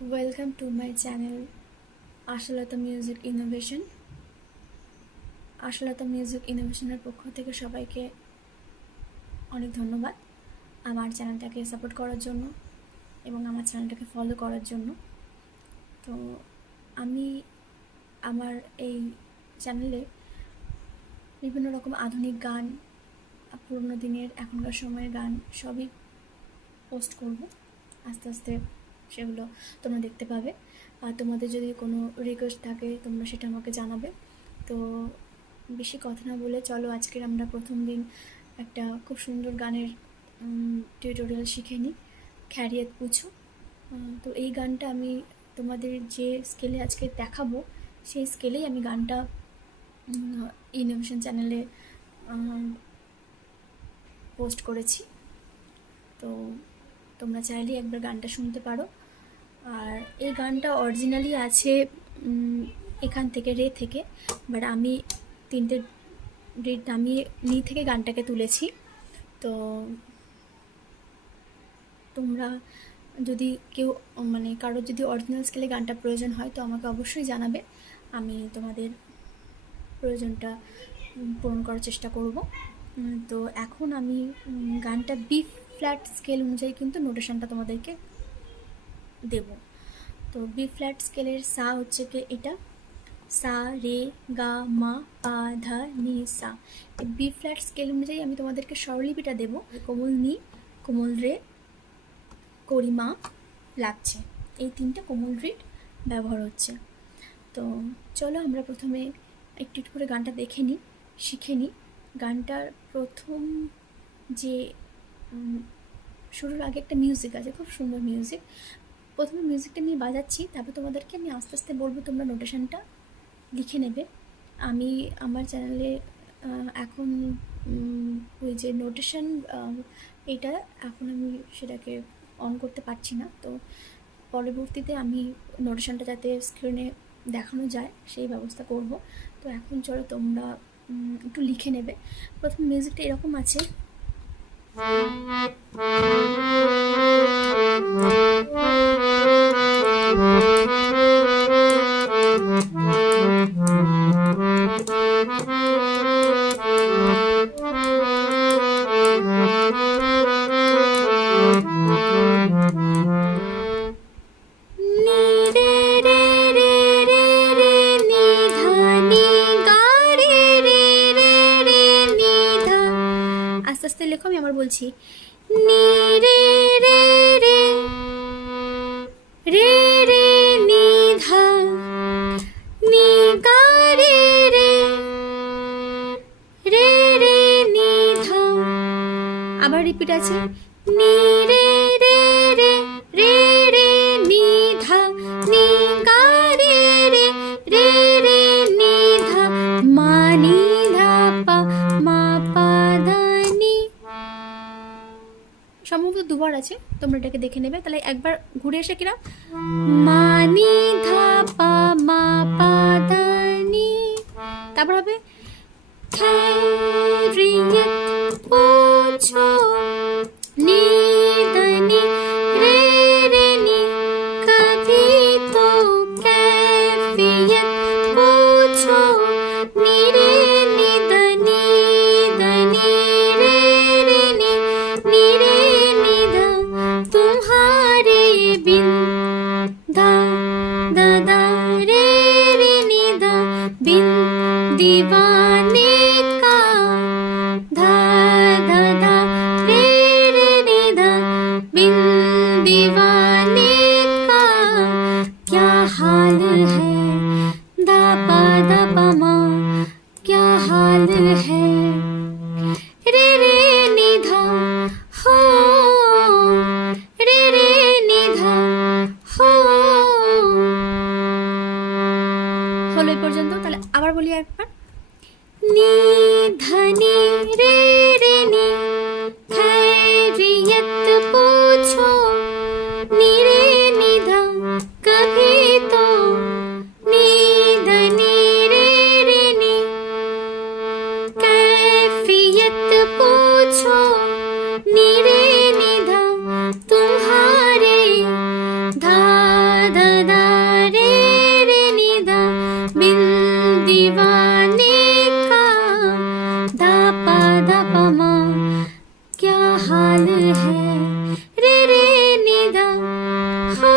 Welcome to my channel Ashalata music innovation. Ashalata music ইনোভেশনের পক্ষ থেকে সবাইকে অনেক ধন্যবাদ আমার চ্যানেলটাকে সাপোর্ট করার জন্য এবং আমার চ্যানেলটাকে ফলো করার জন্য। তো আমি আমার এই চ্যানেলে বিভিন্ন রকম আধুনিক গান, পুরোনো দিনের এখনকার সময়ের গান সবই পোস্ট করব। আস্তে আস্তে সেগুলো তোমরা দেখতে পাবে। আর তোমাদের যদি কোনো রিকোয়েস্ট থাকে তোমরা সেটা আমাকে জানাবে। তো বেশি কথা না বলে চলো আজকের আমরা প্রথম দিন একটা খুব সুন্দর গানের টিউটোরিয়াল শিখে নিই, খ্যারিয়াত পুছো। তো এই গানটা আমি তোমাদের যে স্কেলে আজকে দেখাবো সেই স্কেলেই আমি গানটা ইনোভেশন চ্যানেলে পোস্ট করেছি। তো তোমরা চাইলেই একবার গানটা শুনতে পারো। আর এই গানটা অরিজিনালি আছে এখান থেকে রে থেকে, বাট আমি 3টে রে নামিয়ে নি থেকে গানটাকে তুলেছি। তো তোমরা যদি কেউ কারোর যদি অরিজিনাল স্কেলে গানটা প্রয়োজন হয় তো আমাকে অবশ্যই জানাবে, আমি তোমাদের প্রয়োজনটা পূরণ করার চেষ্টা করব। তো এখন আমি গানটা বি ফ্ল্যাট স্কেল অনুযায়ী কিন্তু নোটেশনটা তোমাদেরকে দেব। তো বি ফ্ল্যাট স্কেলের সা হচ্ছে কি এটা, সা রে গা মা পা ধা নি সা। এই বি ফ্ল্যাট স্কেল অনুযায়ী আমি তোমাদেরকে স্বরলিপিটা দেব। কোমল নি, কোমল রে, করিমা লাগছে, এই 3টে কোমল রিড ব্যবহার হচ্ছে। তো চলো আমরা প্রথমে একটু একটু করে গানটা দেখে নিই, শিখে নিই। গানটার প্রথম যে শুরুর আগে একটা মিউজিক আছে, খুব সুন্দর মিউজিক। প্রথমে মিউজিকটা নিয়ে বাজাচ্ছি, তারপর তোমাদেরকে আমি আস্তে আস্তে বলবো, তোমরা নোটেশনটা লিখে নেবে। আমি আমার চ্যানেলে এখন ওই যে নোটেশন এটা এখন আমি সেটাকে অন করতে পারছি না। তো পরবর্তীতে আমি নোটেশনটা যাতে স্ক্রিনে দেখানো যায় সেই ব্যবস্থা করব। তো এখন চলো তোমরা একটু লিখে নেবে। প্রথম মিউজিকটা এরকম আছে। আস্তে আস্তে লেখো, আমি আবার বলছি। নি রে রে রে রে রে নি ধা নি গা রে রে রে রে নি ধা। আবার রিপিট আছে, নি রে রে রে রে রে নি ধা নি গা রে রে রে রে নি ধা মা নি ধা পা মা পা ধা নি। সম্ভবত দুবার আছে, তোমরা এটাকে দেখে নেবে। তাহলে একবার ঘুরে এসে কিনা, মা নি ধা পা মা পা ধা নি। তারপর হবে खैरियत पूछो नी धनी रे रे नी, कभी तो कैफियत पूछो नी रे नी धनी धनी रे रे नी रे नी धा, तुम्हारे बिन धा धा धा रे रे नी धा, बिन दीवाने का धा धा धा रे रे नी धा, बिन दीवाने का क्या हाल है धा पा मा, क्या हाल है रे रे नी धा हो रे रे नी धा हो। হলো এই পর্যন্ত। তাহলে আবার বলি একবার, নি ধনি রে রে নি, खैरियत पूछो नी रे नी धा, कभी तो नी धनी रे रे नी, कैफियत पूछो नी रे नी धा, तुम्हारे धा हो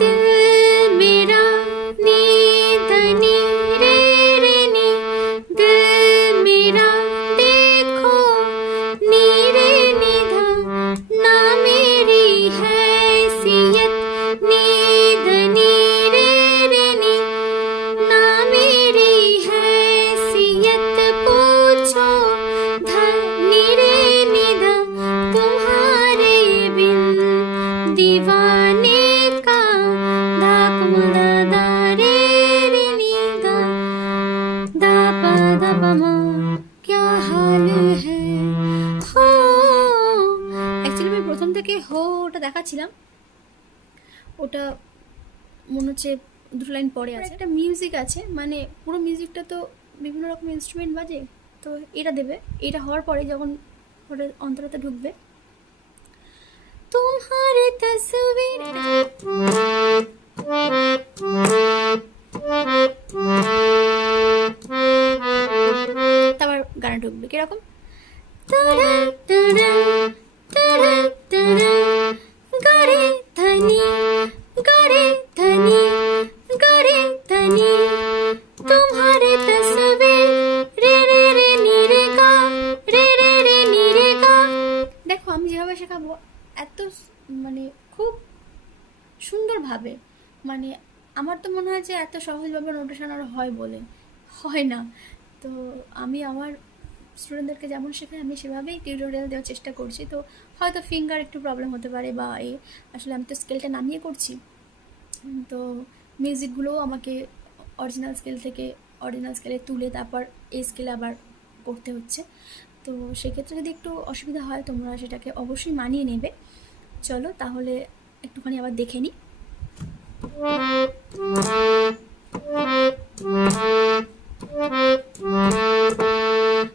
दिल मेरा नी धनी रे रे नी, दिल मेरा देखो नी रे नी धा, ना मेरी हैसियत नी धनी रे रे नी, ना मेरी हैसियत पूछो धनी रे नी धा, तुम्हारे बिन दीवाने का धाक मुदा दा रे रे नी धा, दा पा दा पा मा क्या हाल है हो। অ্যাকচুয়ালি আমি প্রথম থেকে হো ওটা দেখাচ্ছিলাম, ওটা মনে হচ্ছে দুটো লাইন পরে আছে। একটা মিউজিক আছে, মানে পুরো মিউজিকটা তো বিভিন্ন রকম ইনস্ট্রুমেন্ট বাজে, তো এটা দেবে, এটা হওয়ার পরে যখন ওটা অন্তরাতে ঢুকবে, तुम्हारे तस्वीर, তারপর গানা ঢুকবে কিরকম, তারা তারা তারা তারা গারে ধনি গারে ধনি গারে ধনি, तुम्हारे तस्वीर रे रे रे नी रे गा रे रे रे नी रे गा। দেখো আমি যেভাবে শেখাবো এত মানে খুব সুন্দরভাবে, মানে আমার তো মনে হয় যে এত সহজভাবে নোটেশন আর হয় বলে, হয় না। তো আমি আমার স্টুডেন্টদেরকে যেমন শেখাই আমি সেভাবেই টিউটোরিয়াল দেওয়ার চেষ্টা করছি। তো হয়তো ফিঙ্গার একটু প্রবলেম হতে পারে বা আসলে আমি তো স্কেলটা নামিয়ে করছি, তো মিউজিকগুলোও আমাকে অরিজিনাল স্কেল থেকে অরিজিনাল স্কেলে তুলে তারপর এই স্কেলে আবার করতে হচ্ছে। তো সেক্ষেত্রে যদি একটু অসুবিধা হয় তোমরা সেটাকে অবশ্যই মানিয়ে নেবে। চলো তাহলে একটুখানি আবার দেখে নিই।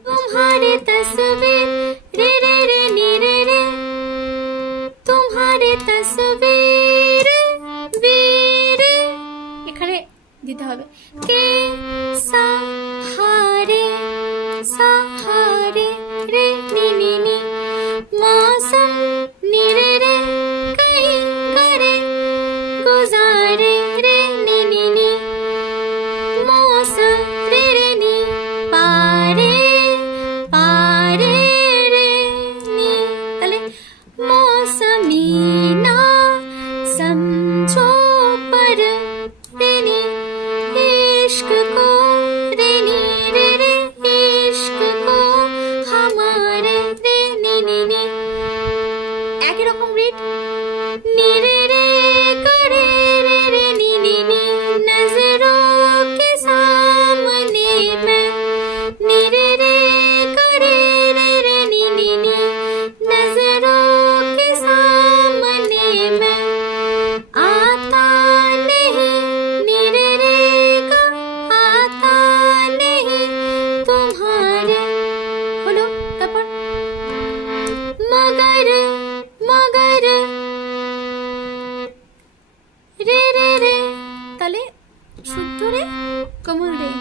तुम्हारे तस्वीर रे रे रे नी रे रे, तुम्हारे तस्वीर वीर, এখানে দিতে হবে কে सहारे सहारे रे नी नी नी, मौसम नी रे रे कहीं करे गुजारे रे नी नी नी, मौसम रे रे नी पारे पारे रे नी, তাহলে मौसमी ना समझो पर रे नी, इश्क को रे नी रे रे, इश्क को हमारे रे नी नी नी, একই রকম রিড नी रे रे करे रे रे नी नी नी, नजरों के सामने मैं नी रे रे करे रे रे नी नी नी, नजरों के सामने मैं आता नहीं नी रे रे का, आता नहीं तुम्हारे হলো। তারপর मगर मगर রে রে রে, তাহলে শুদ্ধ রে কোমল রে,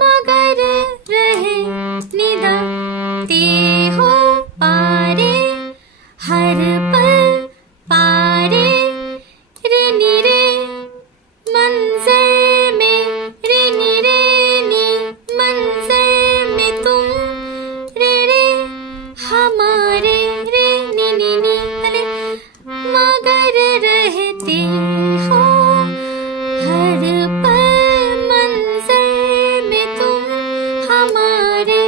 मगर रहे निदाते हो पारे हर पल पारे रे नी रे, मंजर में रे नी मंजर में तुम रे रे हमारे रे नी नी नी, तले मगर रहते हो हर पल मंजर में तुम हमारे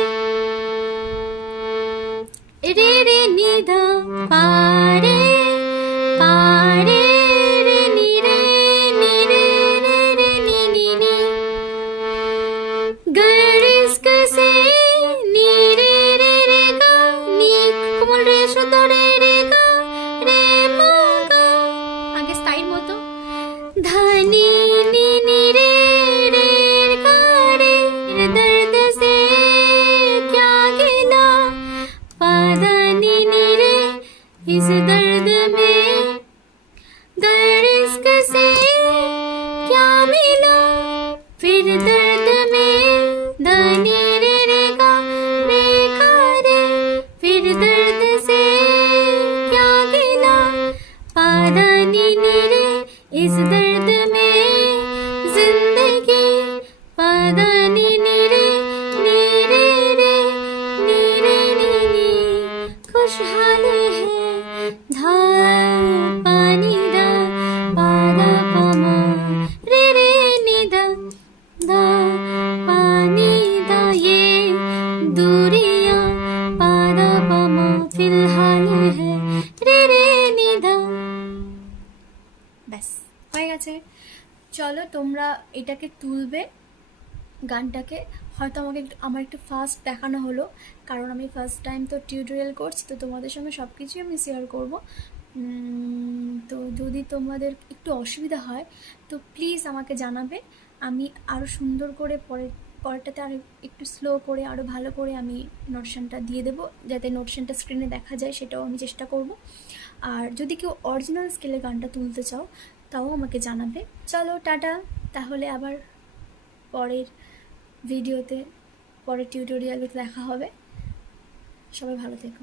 खुशहाल है धा पानी दा पादा पमा रे रे नि दा दा पानी दा ये दूरियां पादा पमा फिलहाल है रे रे नि दा। ব্যাস হয়ে গেছে। চলো তোমরা এটাকে তুলবে গানটাকে। হয়তো আমার একটু ফার্স্ট দেখানো হলো, কারণ আমি ফার্স্ট টাইম তো টিউটোরিয়াল করছি, তো তোমাদের সঙ্গে সব কিছুই আমি শেয়ার করব। তো যদি তোমাদের একটু অসুবিধা হয় তো প্লিজ আমাকে জানাবে, আমি আরও সুন্দর করে পরেরটাতে আরও একটু স্লো করে আরও ভালো করে আমি নোটেশনটা দিয়ে দেবো, যাতে নোটেশনটা স্ক্রিনে দেখা যায়, সেটাও আমি চেষ্টা করব। আর যদি কেউ অরিজিনাল স্কেলে গানটা তুলতে চাও তাও আমাকে জানাবে। চলো টাটা, তাহলে আবার পরের ভিডিওতে পরের টিউটোরিয়ালে দেখা হবে। সবাই ভালো থেকো।